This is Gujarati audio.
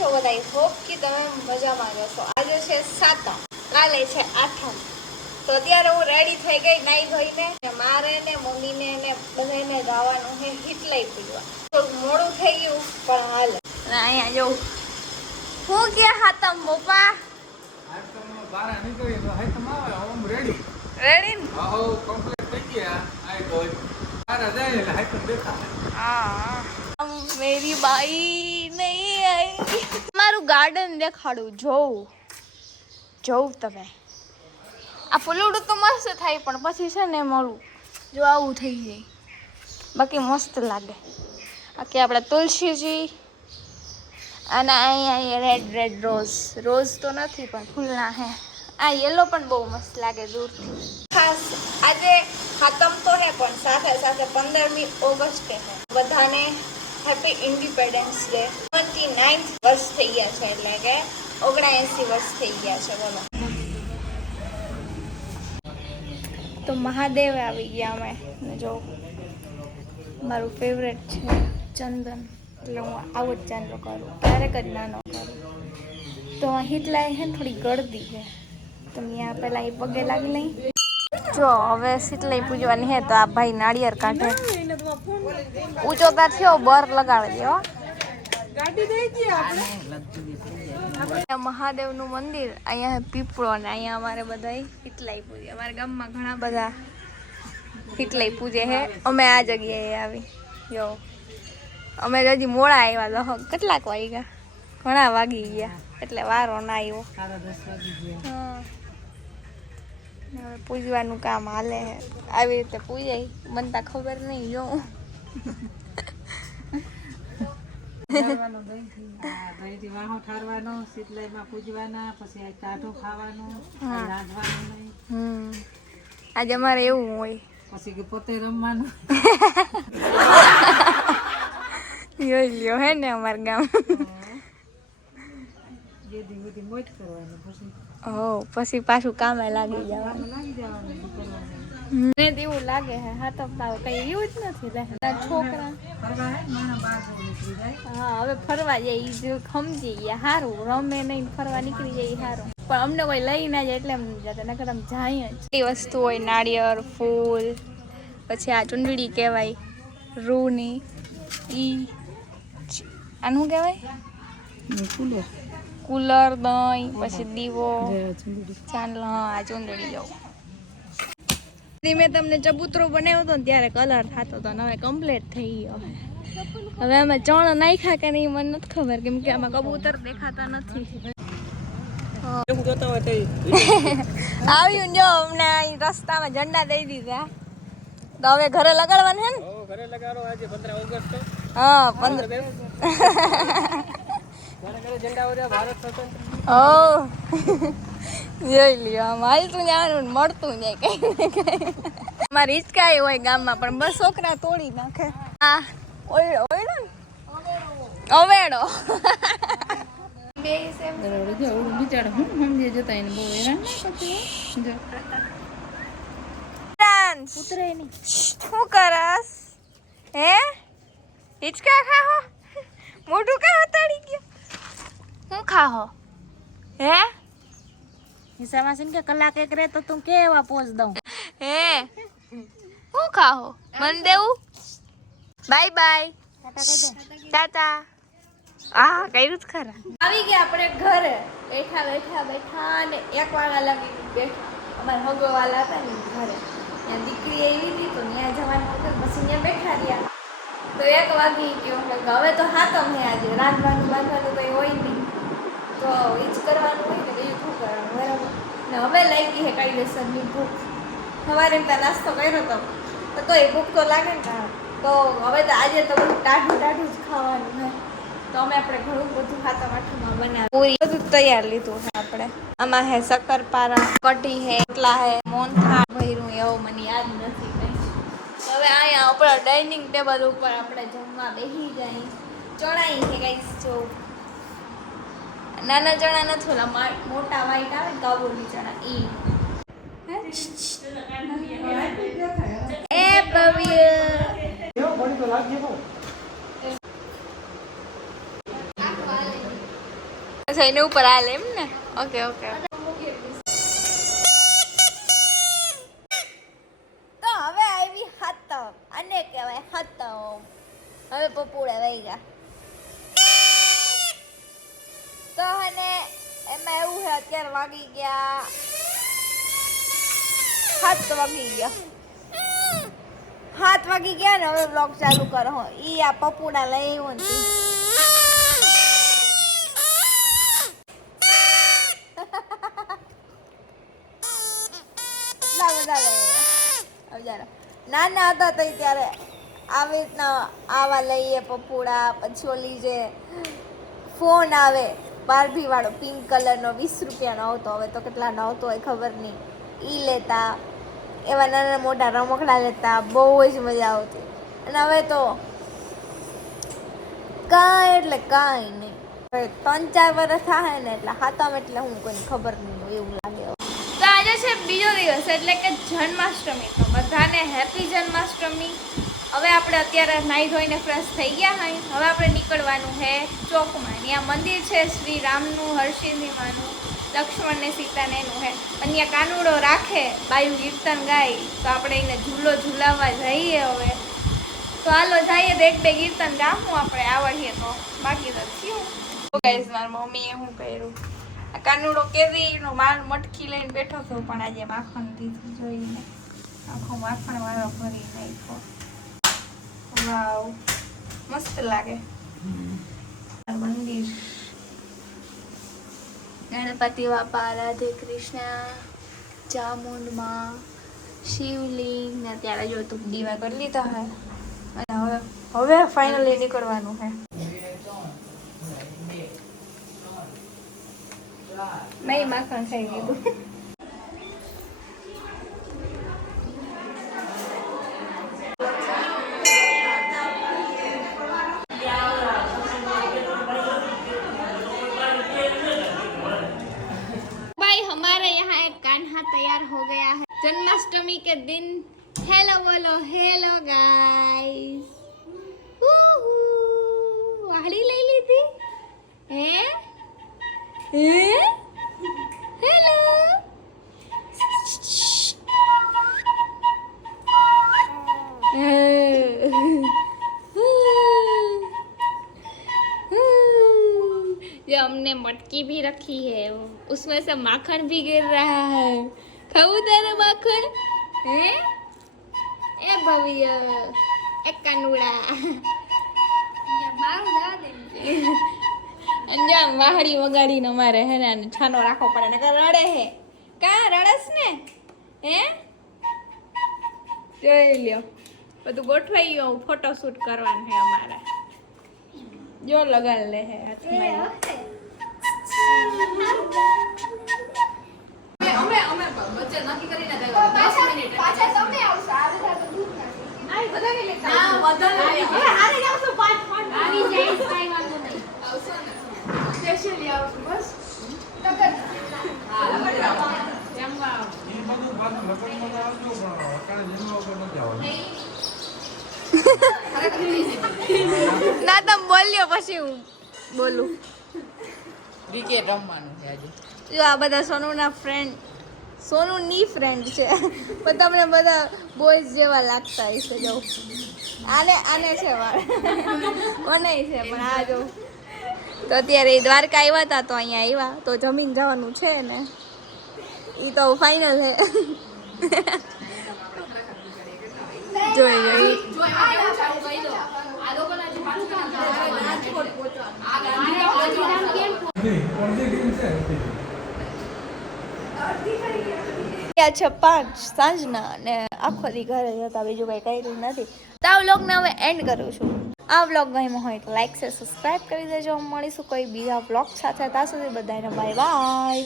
છો બધા? હોપ કે તમે મજામાં જશો. આજે છે 7મ, કાલે છે 8મ. તો અત્યારે હું રેડી થઈ ગઈ નાઈ ધોઈને. મારે ને મમ્મીને ને બધાને જવાનું છે હિતલાઈ પૂજવા. તો મોડું થઈ ગયું પણ હાલ. અહીંયા જો હું કે હાતમ પપ્પા રેડી ને? મેરી બાઈ નહીં આઈ. મારું ગાર્ડન દેખાડું. જોઉં તમે. આ ફૂલડું તો મસ્ત થાય પણ પછી છે ને મારું જો આવું થઈ જાય. બાકી મસ્ત લાગે. બાકી આપણા તુલસીજી અને અહીંયા રેડ રોઝ તો નથી પણ ફૂલના હે. આ યેલો પણ બહુ મસ્ત લાગે દૂરથી. ખાસ આજે હાતમ તો હે પણ સાથે સાથે 15મી ઓગસ્ટે હે. બધાને હેપી ઇન્ડિપેન્ડન્સ ડે. 29 વર્ષ થઈ ગયા છે એટલે કે 79 વર્ષ થઈ ગયા છે. બોલો. તો મહાદેવ આવી ગયા અમે. જો મારું ફેવરેટ છે ચંદન, એટલે હું આવો જ ચાંદલો કરું, ક્યારેક જ નાનો કરું. તો હિતલાય હે થોડી ગળદી છે તો ત્યાં પેલા એ પગે લાગી લઈ. જો હવે શીતલાઈ પૂજવાની હે તો આ ભાઈ નાળિયેર કાઢે. ઊંચો તાર થયો બર લગાડી દે. મહાદેવનું મંદિર અહીંયા પીપળો ને અહીંયા અમારે બધા હિતલાઈ પૂજે. અમારા ગામમાં ઘણા બધા હિતલાઈ પૂજે હે. અમે આ જગ્યાએ આવી. જો અમે હજી મોડા આવ્યા તો કેટલાક વાગ્યા, ઘણા વાગી ગયા એટલે વારો ના આવ્યો. હા હવે પૂજવાનું કામ હાલે હે. આવી રીતે પૂજાય મને ખબર નહીં. જો આજે અમારે એવું હોય. પછી પોતે રમવાનું યો હે ને અમારા ગામ. પછી પાછું કામે લાગી જવાનું. મને તો એવું લાગે હે હાથમ તાવ કઈ એવું જ નથી. છોકરા હા હવે ફરવા જાય જો સમજી ગયા સારું, રમે નહીં ફરવા નીકળી જાય સારું. પણ અમને કોઈ લઈ ના જાય એટલે એમ નહીં જતા, નકર આમ જાય જ. એ વસ્તુ હોય નાળિયેર, ફૂલ, પછી આ ચૂંદડી કહેવાય રૂની. આનું શું કહેવાય? કુલર, દહીં, પછી દીવો, ચાંદલો. આ ચૂંદડી જાઉં. મેં તમને ચબૂતરો બનાવ્યો હતો ને ત્યારે કલર થતો હતો ને હવે કમ્પ્લીટ થઈ ગયો. હવે અમે ચણ નાખ્યા કે નહીં મને નથી ખબર, કેમ કે આમાં કબૂતર દેખાતા નથી. આવ્યું જો અમને અહીં રસ્તામાં ઝંડા દઈ દીધા. તો હવે ઘરે લગાડવાનું હે ને? ઘરે લગાડો આજે 15 ઓગસ્ટ. હા 15 જોઈ લ્યો. આમ હાલતું જવાનું મળતું જાય કઈ ને કઈ. અમારે હિચકા હોય ગામમાં પણ બસ છોકરા તોડી નાખે. હા અવેડો બે સેમ બિચારા હું સમજી જતા એને બહુ હેરાન ઉતરે નહીં. શું કરસ હે? હિચકા ખાહો? મોઢું કા હતાડી ગયો? હું ખાહો હે? હિસામાં છે કે કલાક એક રહે તો તું કેવા પોઝ દઉં હે? હું ખાહો? મન દેવું? Bye bye Tata. આ કર્યું જ ખરા. આવી ગયા આપણે ઘરે. બેઠા ને 1 વાગ્યા લાગી બેઠા. અમારા હગવાલા હતા ને ઘરે, ત્યાં દીકરી આવી હતી તો ત્યાં જવાનું હતું. પછી ત્યાં બેઠા રહ્યા તો 1 વાગી ગયો. હવે તો હાતમ હે આજે, રાંધવાનું બાંધવાનું કંઈ હોય નહીં તો એ જ કરવાનું હોય ને, બીજું શું કરવાનું બરાબર ને. હવે લાગી હે કાયદેસરની ભૂખ. સવારે એમ ત્યાં નાસ્તો કર્યો હતો તો એ ભૂખ તો લાગે ને. તો હવે તો આજે તો બધું ટાઢું જ ખાવાનું હે. તો આપણે ઘણું બધું હાથમ આઠમમાં બનાવ્યું. પૂરી બધું તૈયાર લીધું છે આપણે. આમાં હે શક્કરપારા, કઢી હે, એટલા હે, મોહનથાળ ભર્યું એવું મને યાદ નથી કંઈ. હવે અહીંયા આપણા ડાઇનિંગ ટેબલ ઉપર આપણે જમવા બેસી જાય. ચણાઈ છે ગાઈસ. જો નાના ચણા નથી, ઓલા મોટા વ્હાઈટ આવે ને કાબુલી ચણા ઈ. એ ભવ્ય અચ્છા એને ઉપર હાલે એમ ને. Okay okay. તો હવે આવી હાતમ, આને કહેવાય હાતમ. હવે પપુડા વહી ગયા. તો અને એમાં એવું છે અત્યારે વાગી ગયા 7 વાગી ગયા. 7 વાગી ગયા ને હવે બ્લોગ ચાલુ કરો. ઈ આ પપુડા લઈ આવ્યો ને નાના હતા તો ત્યારે આવી રીતના આવા લઈએ પપુડા. પછી ઓલી જે ફોન આવે બાર્બી વાળો પિંક કલરનો 20 રૂપિયાનો આવતો, હવે તો કેટલાનો આવતો હોય ખબર નહીં, ઈ લેતા. એવા નાના મોટા રમકડા લેતા, બહુ જ મજા આવતી. અને હવે તો કાંઈ એટલે કાંઈ નહીં. હવે 3-4 વર્ષ થાય ને એટલે હાથામ એટલે હું કોઈને ખબર નહીં હોય એવું લાગે. તો આજે છે બીજો દિવસ એટલે કે જન્માષ્ટમી. તો બધાને હેપી જન્માષ્ટમી. હવે આપણે અત્યારે નાહી ધોઈને ફ્રેશ થઈ ગયા હોય. હવે આપણે નીકળવાનું છે ચોકમાં. ત્યાં મંદિર છે શ્રી રામનું, હરસિદ્ધિ માનું, લક્ષ્મણ ને સીતાને એનું છે. અને ત્યાં કાનુડો રાખે, બાયુ કીર્તન ગાય. તો આપણે એને ઝૂલો ઝૂલાવવા જઈએ હવે. તો હાલો જઈએ તો 1-2 કીર્તન ગાવું આપણે આવડીએ તો, બાકી તો થયું. ગાઈસ મારી મમ્મીએ શું કર્યું, આ કાનુડો કેરીનો માલ મટકી લઈને બેઠો હતો, પણ આજે માખણ દીધું જોઈને આખો માખણ વાળો ભરી નાખ્યો. વાવ મસ્ત લાગે. મંદિર, ગણપતિ બાપા, રાધે કૃષ્ણ, ચામુંડમાં, શિવલિંગ ને અત્યારે જો તું દીવા કરી લીધા હે. અને હવે ફાઇનલી નીકળવાનું છે. મેં માખણ ખાઈ લીધું. भाई हमारे यहाँ एक कान्हा तैयार हो गया है जन्माष्टमी के दिन. हेलो बोलो, हेलो गाइस. वाड़ी ले ली थी हैं? हेलो. जो हमने मटकी भी रखी है उसमें से माखन भी गिर रहा है. खाऊं तेरा माखन हैं? ए भव्य ए कानुड़ा અંજામ વાહડી વગાડીને અમારે હે ને છાનો રાખવો પડે ને રડે હે. કા રડસ ને હે? જોઈ લ્યો બધું ગોઠવાઈ ગયું. ફોટો શૂટ કરવાનું છે અમારે. જો લગાડ લે હે હાથમાં. અમે બચ્ચે નક્કી કરીને દેવા 10 મિનિટ પાછા તમે આવશો. આ બધા તો દૂર નથી. આઈ વધારે લેતા. હા વધારે હવે હારે જાવશું 5 આવી જાય કઈ વાંધો નહીં. આવશો ને સ્પેશિયલી આવશું બસ. તકર હા જમવા એ બધું પાછું લગનમાં આવજો પણ અકાળે જમવા ઉપર નથી આવવાનું. ના તમે બોલ્યો પછી હું બોલું. ક્રિકેટ રમવાનું છે આજે. જો આ બધા સોનુના ફ્રેન્ડ, સોનુની ફ્રેન્ડ છે પણ તમને બધા બોયઝ જેવા લાગતા હશે. જો આને છે વાળ મને છે પણ આ જો. તો અત્યારે દ્વારકા આવ્યા હતા તો અહીંયા આવ્યા તો જમીન જવાનું છે ને એ તો ફાઇનલ છે. જોઈ જોઈ છે 5 સાંજના અને આખો દી ઘરે જતા બીજું કઈ કર્યું નથી. તો આ વ્લોગને હવે એન્ડ કરું છું. આ વ્લોગ ગમ્યો હોય તો લાઈક છે, સબસ્ક્રાઈબ કરી દેજો. મળીશું કોઈ બીજા વ્લોગ સાથે. ત્યાં સુધી બધાને બાય બાય.